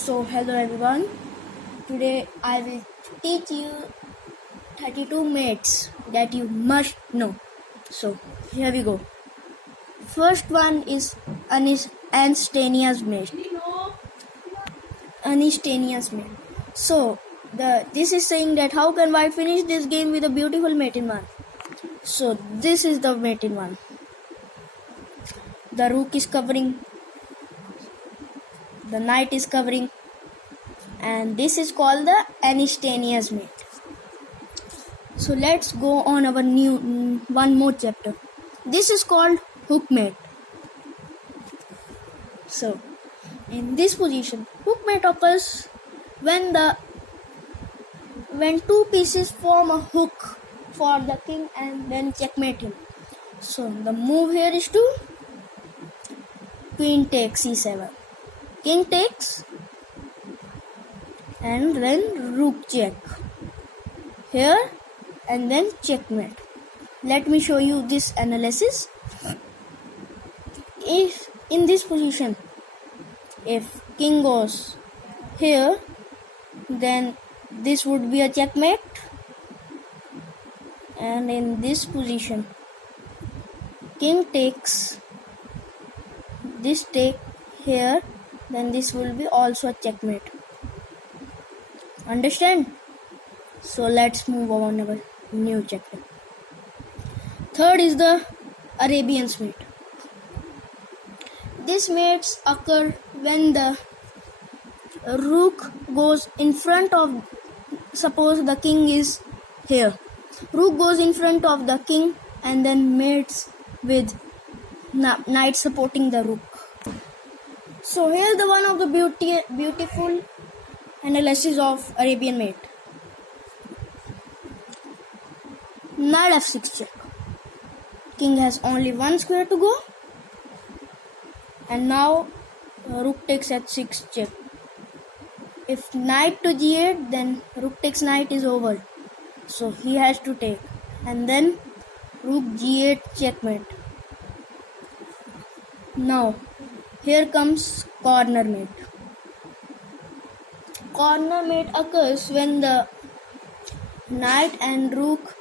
So hello everyone, today I will teach you 32 mates that you must know. So here we go. First one is Anstania's mate. Anistania's mate. So this is saying that how can white finish this game with a beautiful mate in one. So this is the mate in one. The rook is covering, the knight is covering, and this is called the Anistania's mate. So let's go on our new one more chapter. This is called hook mate. So in this position, hook mate occurs when two pieces form a hook for the king and then checkmate him. So the move here is to queen takes c7, king takes, and then rook check here, and then checkmate. Let me show you this analysis. If in this position, if king goes here, then this would be a checkmate, and in this position, king takes, this take here, then this will be also a checkmate. Understand? So let's move on our new chapter. Third is the Arabian's mate. These mates occur when the rook goes in front of, suppose the king is here. Rook goes in front of the king and then mates with knight supporting the rook. So here's the one of the beautiful analysis of Arabian mate. Knight f6 check. King has only one square to go, and now rook takes h6 check. If knight to g8, then rook takes knight is over, so he has to take, and then rook g8 checkmate. Now here comes corner mate. Corner mate occurs when the knight and rook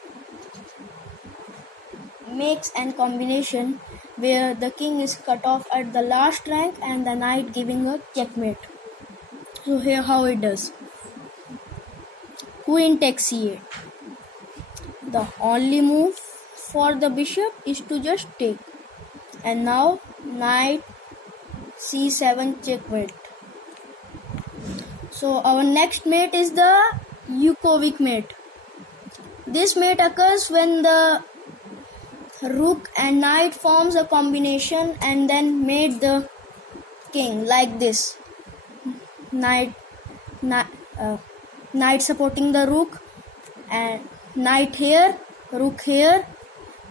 makes an combination where the king is cut off at the last rank and the knight giving a checkmate. So here how it does. Queen takes c8. The only move for the bishop is to just take, and now knight c7 checkmate. So our next mate is the Yukovic mate. This mate occurs when the rook and knight forms a combination and then mate the king like this. Knight supporting the rook, and knight here, rook here,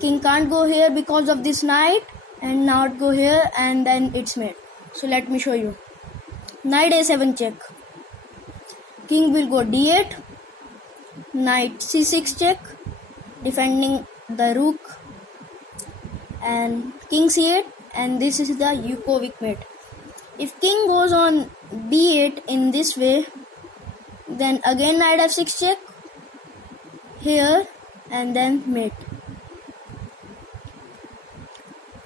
king can't go here because of this knight, and not go here, and then it's mate. So let me show you. Knight a7 check. King will go d8, knight c6 check, defending the rook, and king c8, and this is the Yukovic mate. If king goes on b8 in this way, then again knight f6 check here, and then mate.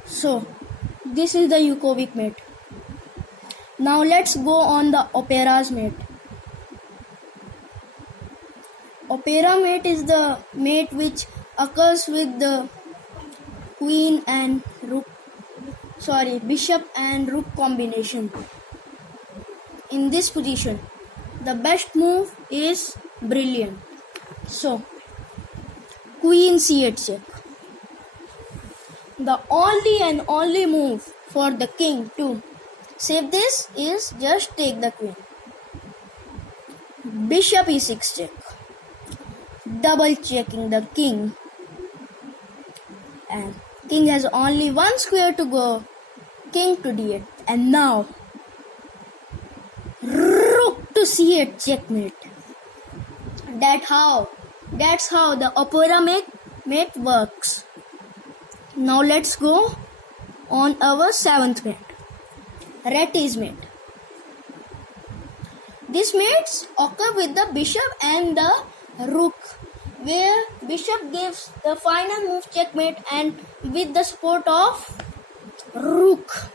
So this is the Yukovic mate. Now let's go on the Opera's mate. Opera mate is the mate which occurs with the queen and rook, bishop and rook combination. In this position, the best move is brilliant. So queen c8 check. The only move for the king to save this is just take the queen. Bishop e6 check. Double checking the king, and king has only one square to go, king to d8, and now rook to c8 checkmate. That's how the Opera mate works. Now let's go on our seventh mate, Retty's mate. This mates occur with the bishop and the rook, where bishop gives the final move checkmate and with the support of rook.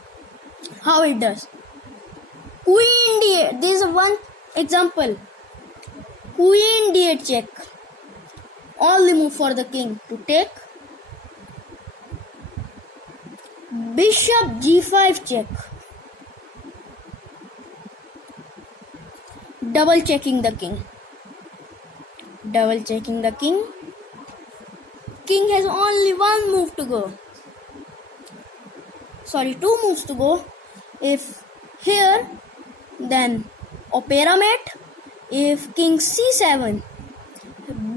How it does? Queen d8. This is one example. Queen d8 check. Only move for the king to take. Bishop g5 check. Double checking the king. Double checking the king. King has only one move to go. Sorry, two moves to go. If here, then opera mate. If king c7,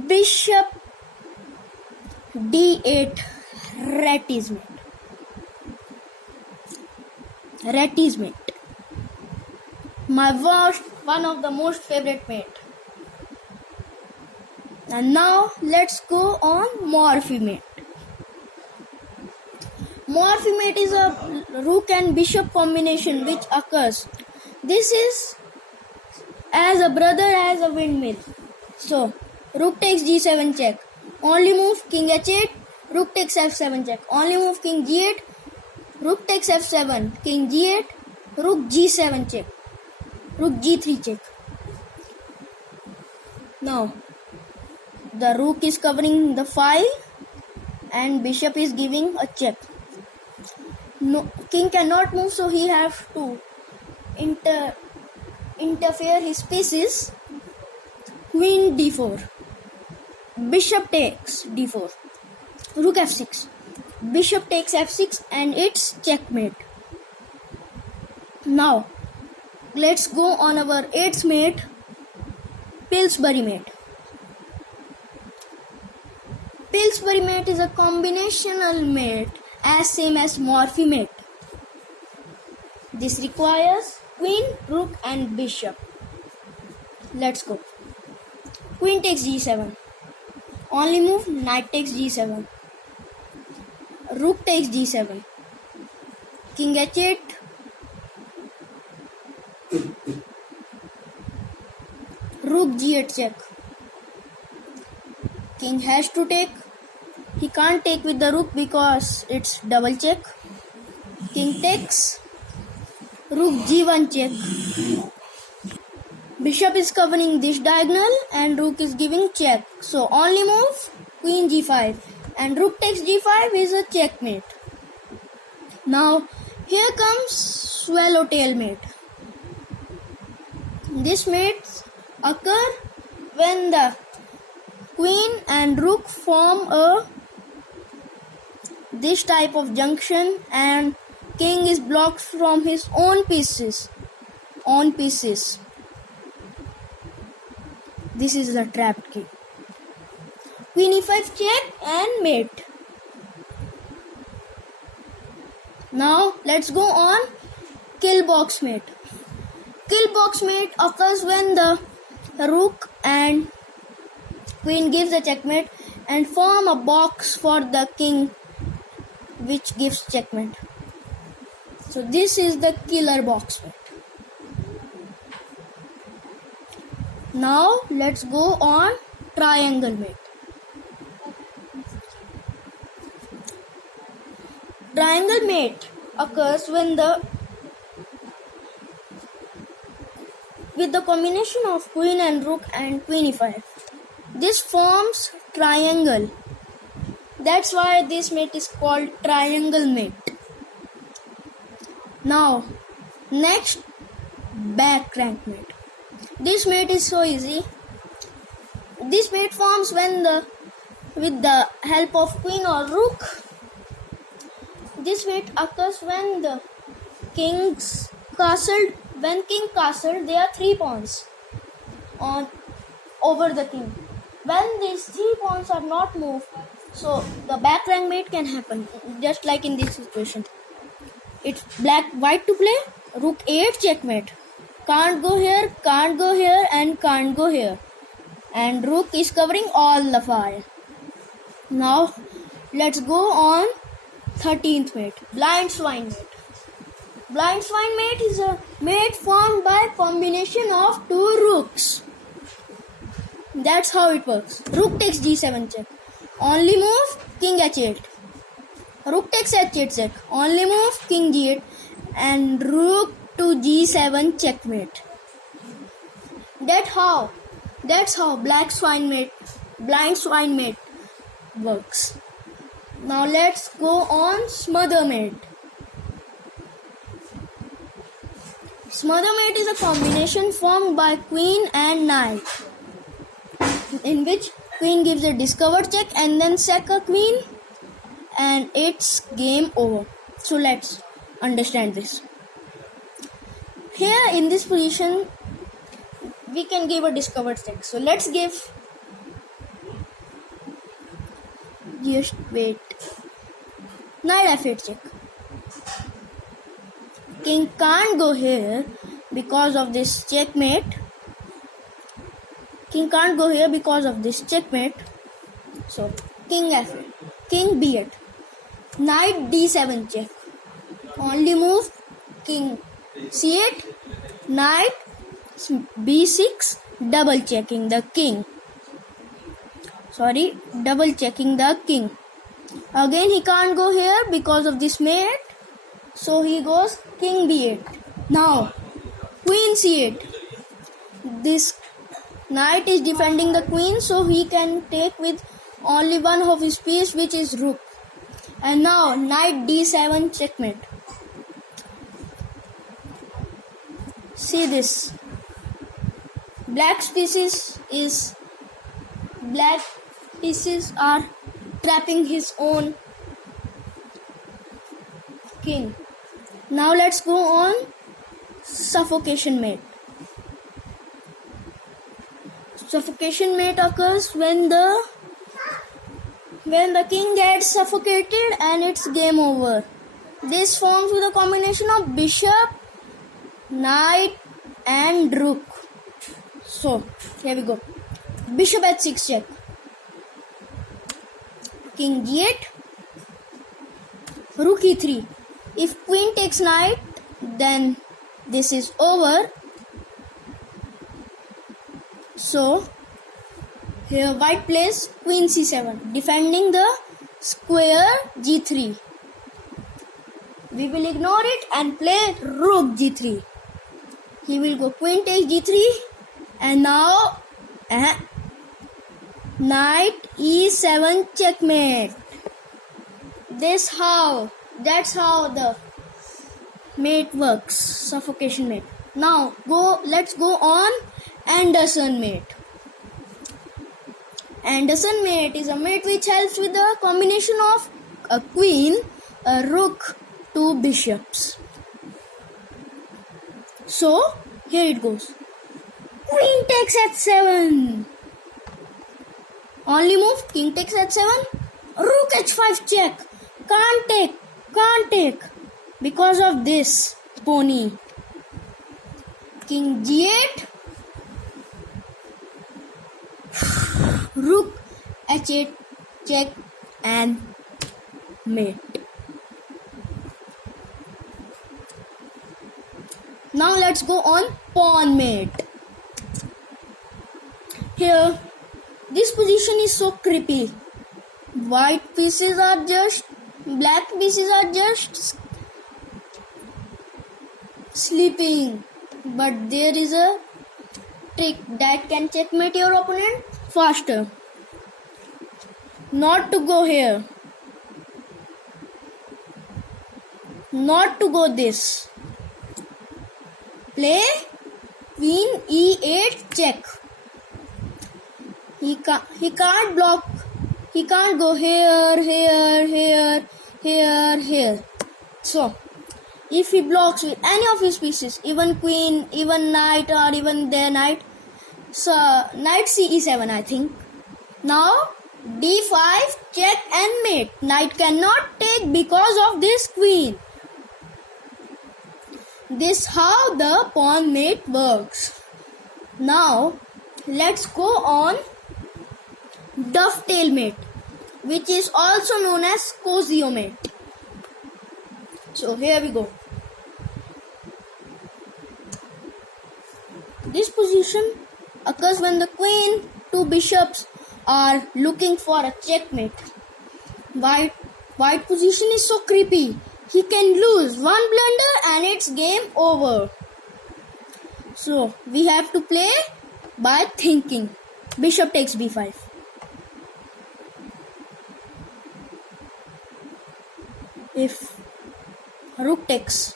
bishop d8, rat is mate. Rat is mate. One of the most favorite mate. And now let's go on morphy mate. Morphy mate is a rook and bishop combination which occurs. This is as a brother as a windmill. So rook takes g7 check. Only move king h8. Rook takes f7 check. Only move king g8. Rook takes f7. King g8. Rook g7 check. Rook g3 check. Now the rook is covering the file and bishop is giving a check. No, king cannot move, so he have to interfere his pieces. Queen d4. Bishop takes d4. Rook f6. Bishop takes f6 and it's checkmate. Now let's go on our 8th mate, Pillsbury mate. Pillsbury mate is a combinational mate as same as morphy mate. This requires queen, rook and bishop. Let's go. Queen takes g7. Only move knight takes g7. Rook takes g7. King h8. Rook g8 check. King has to take. He can't take with the rook because it's double check. King takes. Rook g1 check. Bishop is covering this diagonal and rook is giving check. So only move queen g5 and rook takes g5 is a checkmate. Now here comes swallowtail mate. This mates occur when the queen and rook form this type of junction and king is blocked from his own pieces. This is the trapped king. Queen e5 check and mate. Now let's go on kill box mate. Kill box mate occurs when the rook and queen gives a checkmate and form a box for the king which gives checkmate. So this is the killer box mate. Now let's go on triangle mate. Triangle mate occurs when with the combination of queen and rook and queen e5. This forms triangle. That's why this mate is called triangle mate. Now next, back rank mate. This mate is so easy. This mate forms when with the help of queen or rook. This mate occurs when the king's castled. When king castled, there are 3 pawns over the king. When these 3 pawns are not moved, so the back rank mate can happen. Just like in this situation, it's white to play. Rook 8 checkmate. Can't go here, can't go here, and can't go here. And rook is covering all the file. Now let's go on 13th mate, blind swine mate. Blind swine mate is a mate formed by combination of 2 rooks. That's how it works. Rook takes g7 check. Only move king h8. Rook takes h8 check. Only move king g8 and rook to g7 checkmate. That's how blind swine mate works. Now let's go on smother mate. Smother mate is a combination formed by queen and knight, in which queen gives a discovered check and then sack a queen, and it's game over. So let's understand this. Here in this position, we can give a discovered check. So let's give. Just wait. Knight f8 check. King can't go here because of this checkmate. So king f8, king b8, knight d7 check. Only move king c8, knight b6, double checking the king. Again he can't go here because of this mate. So he goes king b8. Now queen c8. This knight is defending the queen, so he can take with only one of his piece, which is rook. And now knight d7 checkmate. See this. Black pieces are trapping his own king. Now let's go on suffocation mate. Suffocation mate occurs when the king gets suffocated and it's game over. This forms with a combination of bishop, knight and rook. So here we go. Bishop h6 check. King g8, rook e3. If queen takes knight, then this is over. So here white plays queen c7, defending the square g3. We will ignore it and play rook g3. He will go queen takes g3, and now knight e7 checkmate. That's how the mate works, suffocation mate. Now let's go on Anderson mate. Anderson mate is a mate which helps with the combination of a queen, a rook, two bishops. So here it goes. Queen takes h7. Only move king takes h7. Rook h5 check. Can't take because of this pony. King g8. Rook h8 check and mate. Now let's go on pawn mate. Here, this position is so creepy. Black pieces are just sleeping. But there is a trick that can checkmate your opponent faster. Not to go here. Not to go this. Play queen e8 check. He can't block. He can't go here. So if he blocks with any of his pieces, even queen, even knight, or even their knight, so knight ce7 I think. Now d5 check and mate. Knight cannot take because of this queen. This how the pawn mate works. Now let's go on dovetail mate, which is also known as cosio mate. So here we go. This position occurs when the queen, two bishops are looking for a checkmate. White position is so creepy. He can lose one blunder and it's game over. So we have to play by thinking. Bishop takes b5. If rook takes,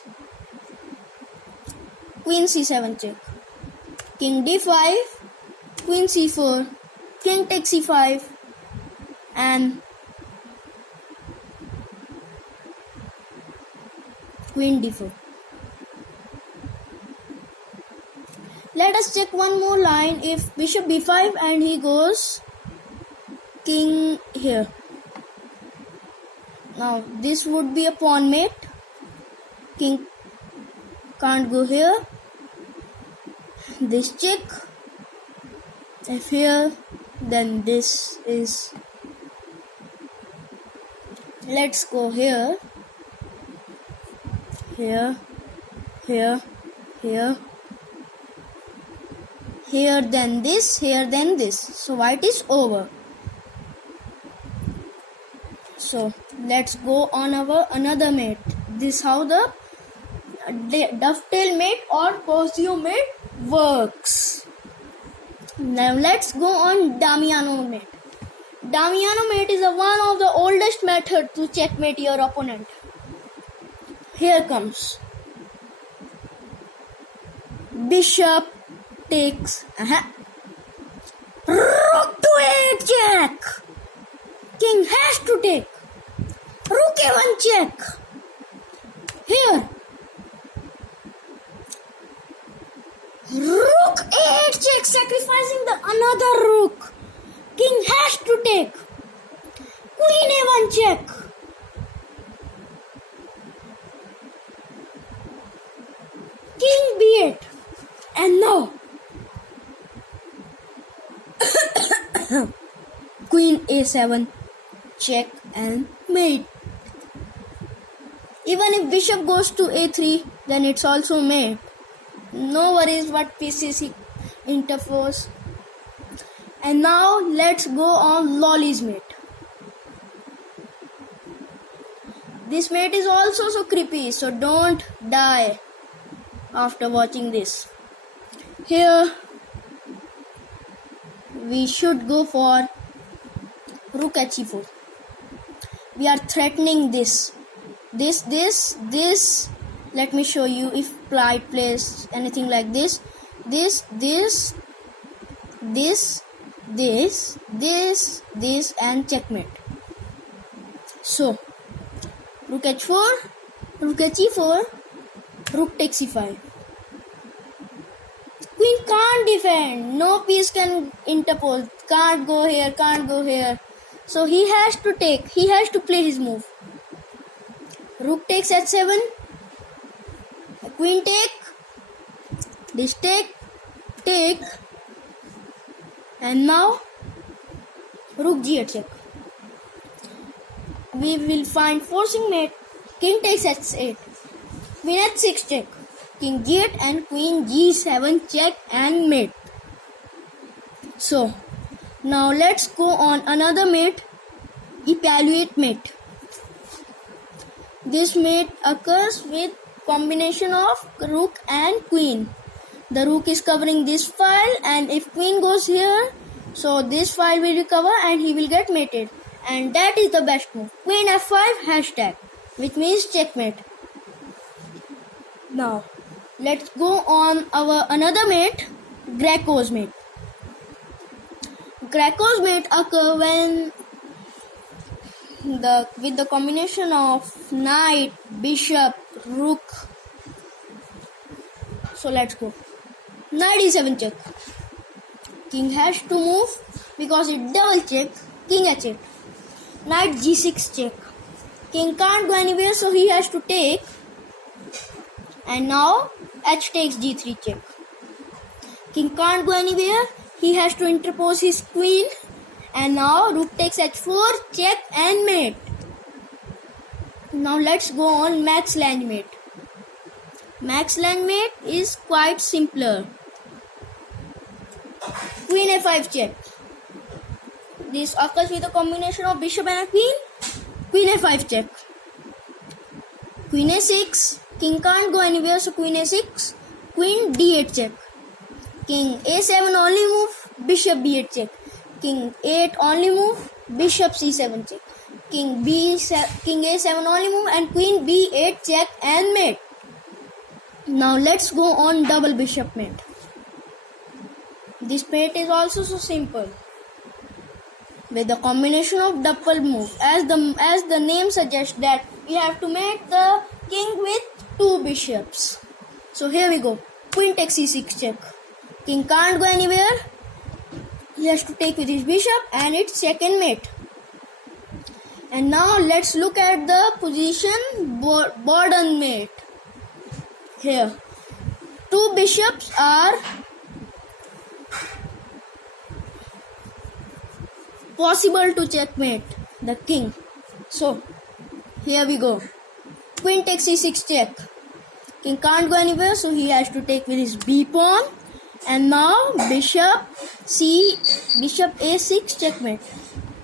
queen c7 check, king d5, queen c4, king takes c5, and queen d4. Let us check one more line. If bishop b5 and he goes king here. Now this would be a pawn mate. King can't go here. This check. If here, then this is. Let's go here. Here, here, here. Here then this, here then this. So white is over. So let's go on our another mate. This is how the dovetail mate or Poggio mate works. Now let's go on Damiano mate. Damiano mate is one of the oldest method to checkmate your opponent. Here comes bishop takes rook to a8 check. King has to take rook a1 check. Here rook a8 check, sacrificing the another rook. King has to take queen a1 check. King b8, and now queen a7 check and mate. Even if bishop goes to a3, then it's also mate. No worries what pieces he interpose. And now let's go on Lolly's mate. This mate is also so creepy, so don't die after watching this. Here we should go for rook h4. We are threatening this. Let me show you if White plays anything like this. This, and checkmate. So rook h4, rook h4, rook takes c5. Queen can't defend. No piece can interpose. Can't go here, can't go here. So he has to take. He has to play his move. Rook takes h7. Queen take. This take. And now rook g8 check. We will find forcing mate. King takes h8. Queen h6 check. King g8 and queen g7 check and mate. So now let's go on another mate. Evaluate mate. This mate occurs with combination of rook and queen. The rook is covering this file, and if queen goes here, so this file will recover and he will get mated. And that is the best move. Queen f5 hashtag, which means checkmate. Now let's go on our another mate, Greco's mate. Greco's mate occur when with the combination of knight, bishop, rook. So let's go. Knight e7 check. King has to move because it double check. King h8. Knight g6 check. King can't go anywhere, so he has to take. And now h takes g3 check. King can't go anywhere. He has to interpose his queen. And now rook takes h4 check and mate. Now let's go on Max Lange mate. Max Lange mate is quite simpler. Queen a5 check. This occurs with a combination of bishop and a queen. Queen a5 check. Queen a6. King can't go anywhere, so queen a6. Queen d8 check. King a7 only move. Bishop b8 check. King a8 only move. Bishop c7 check. King a7 only move, and queen b8 check and mate. Now let's go on double bishop mate. This mate is also so simple, with the combination of double move. As the name suggests, that we have to mate the king with two bishops. So here we go. Queen takes c6 check. King can't go anywhere. He has to take with his bishop, and it's second mate. And now let's look at the position modern mate. Here, two bishops are possible to checkmate the king. So here we go. Queen takes c6 check. King can't go anywhere, so he has to take with his b pawn. And now bishop a6 checkmate.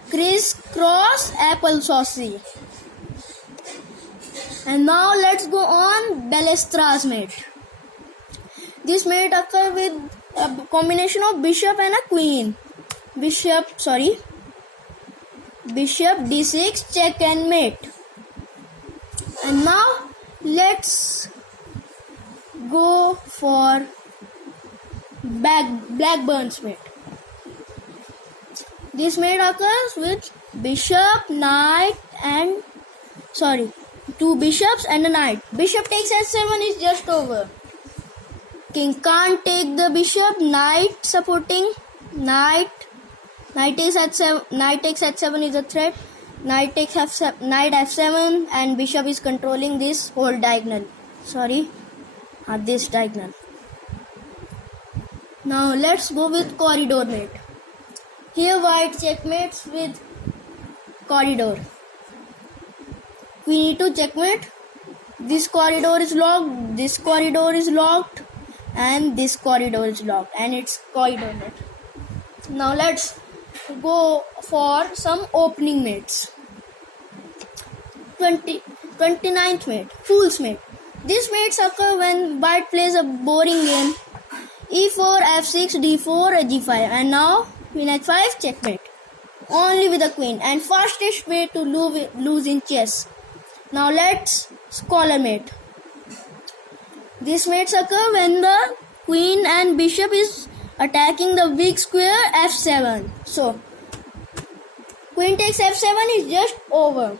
Crisscross applesauce. And now let's go on Balestras mate. This mate occurs with a combination of bishop and a queen. Bishop d6 check and mate. And now let's go for Blackburn's mate. This mate occurs with bishop, knight, and two bishops and a knight. Bishop takes h7 is just over. King can't take the bishop. Knight supporting. Knight takes h7 is a threat. Knight takes f7, and bishop is controlling this whole diagonal. This diagonal. Now let's go with corridor mate. Here white checkmates with corridor. Queen e2 checkmate. This corridor is locked, this corridor is locked, and this corridor is locked, and it's corridor mate. Now let's go for some opening mates. 29th mate, fool's mate. These mates occur when white plays a boring game. e4, f6, d4, g5, and now queen h5 checkmate. Only with a queen, and fastest way to lose in chess. Now let's scholar mate. These mates occur when the queen and bishop is attacking the weak square f7. So queen takes f7 is just over.